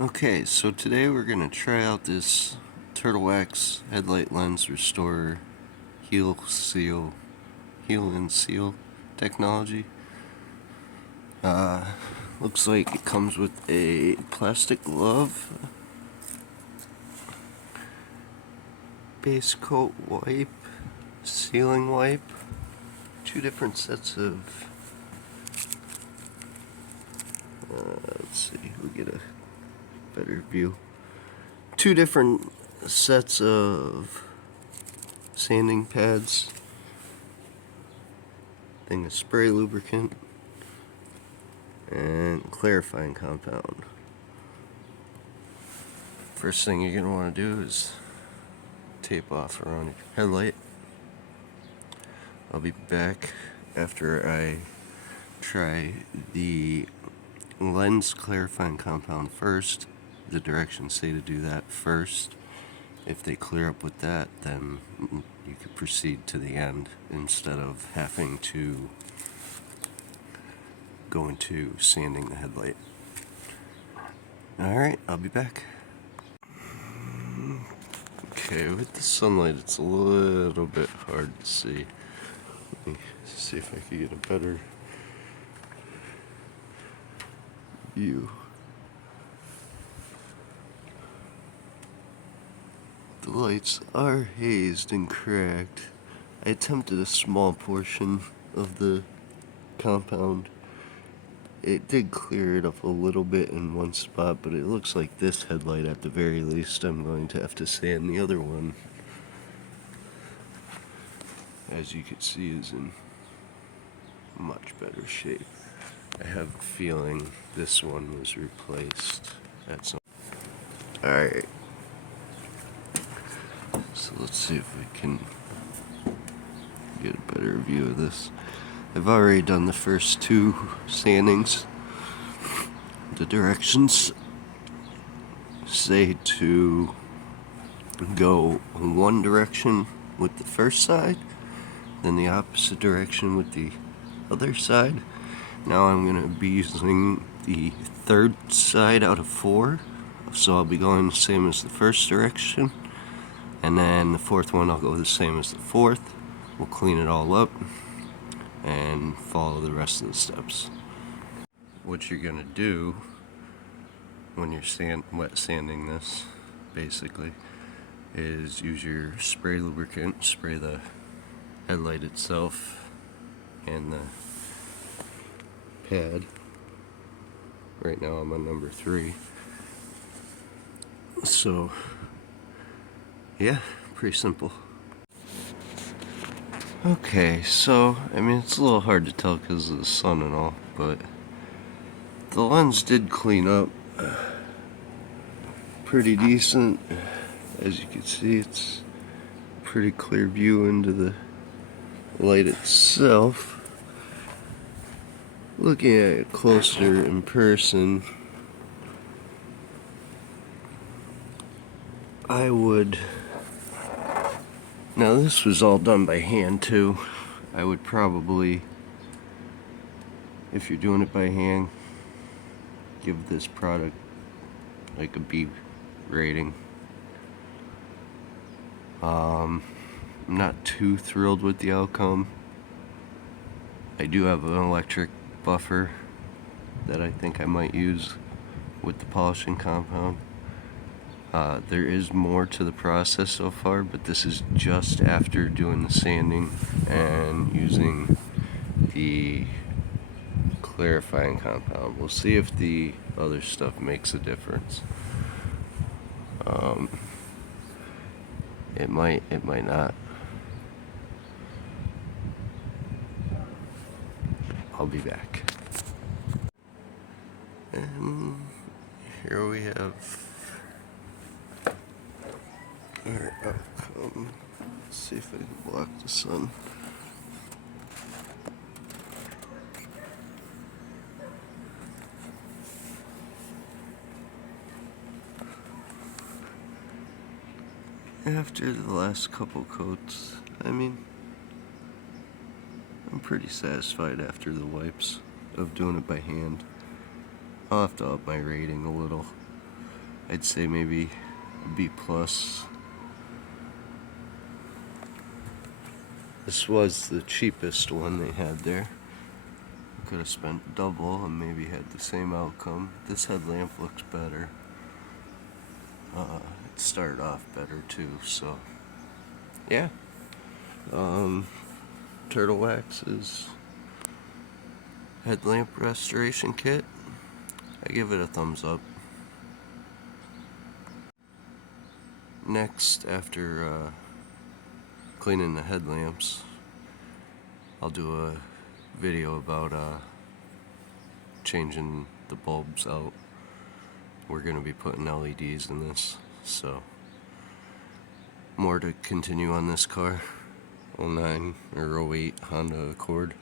Okay, so today we're going to try out this Turtle Wax headlight lens restorer heel and seal technology. Looks like it comes with a plastic glove, base coat wipe, sealing wipe, two different sets of, let's see, we get a better view. Two different sets of sanding pads, thing of spray lubricant, and clarifying compound. First thing you're going to want to do is tape off around your headlight. I'll be back after I try the lens clarifying compound first. The directions say to do that first. If they clear up with that, then you could proceed to the end instead of having to go into sanding the headlight. Alright, I'll be back. Okay, with the sunlight it's a little bit hard to see. Let me see if I can get a better view. The lights are hazed and cracked. I attempted a small portion of the compound. It did clear it up a little bit in one spot, but it looks like this headlight, at the very least, I'm going to have to sand. The other one, as you can see, is in much better shape. I have a feeling this one was replaced at some. Alright. So let's see if we can get a better view of this. I've already done the first two sandings. The directions say to go one direction with the first side, then the opposite direction with the other side. Now I'm going to be using the third side out of 4, so I'll be going the same as the first direction, and then the fourth one I'll go the same as the fourth. We'll clean it all up and follow the rest of the steps. What you're going to do when you're wet sanding this, basically, is use your spray lubricant, spray the headlight itself and the pad. Right now I'm on number 3. So, yeah, pretty simple. Okay, so, I mean, it's a little hard to tell because of the sun and all, but the lens did clean up pretty decent. As you can see, it's pretty clear view into the light itself. Looking at it closer in person, I would... Now this was all done by hand too. I would probably, if you're doing it by hand, give this product like a B rating. I'm not too thrilled with the outcome. I do have an electric buffer that I think I might use with the polishing compound. There is more to the process so far, but this is just after doing the sanding and using the clarifying compound. We'll see if the other stuff makes a difference. It might not. I'll be back. And here we have our outcome. Let's see if I can block the sun. After the last couple coats, I mean, I'm pretty satisfied after the wipes of doing it by hand. I'll have to up my rating a little. I'd say maybe B plus. This was the cheapest one they had there. Could have spent double and maybe had the same outcome. This headlamp looks better. It started off better too, so yeah. Turtle Wax's headlamp restoration kit. I give it a thumbs up. Next, after cleaning the headlamps, I'll do a video about changing the bulbs out. We're going to be putting LEDs in this, so more to continue on this car. 09 or 08 Honda Accord.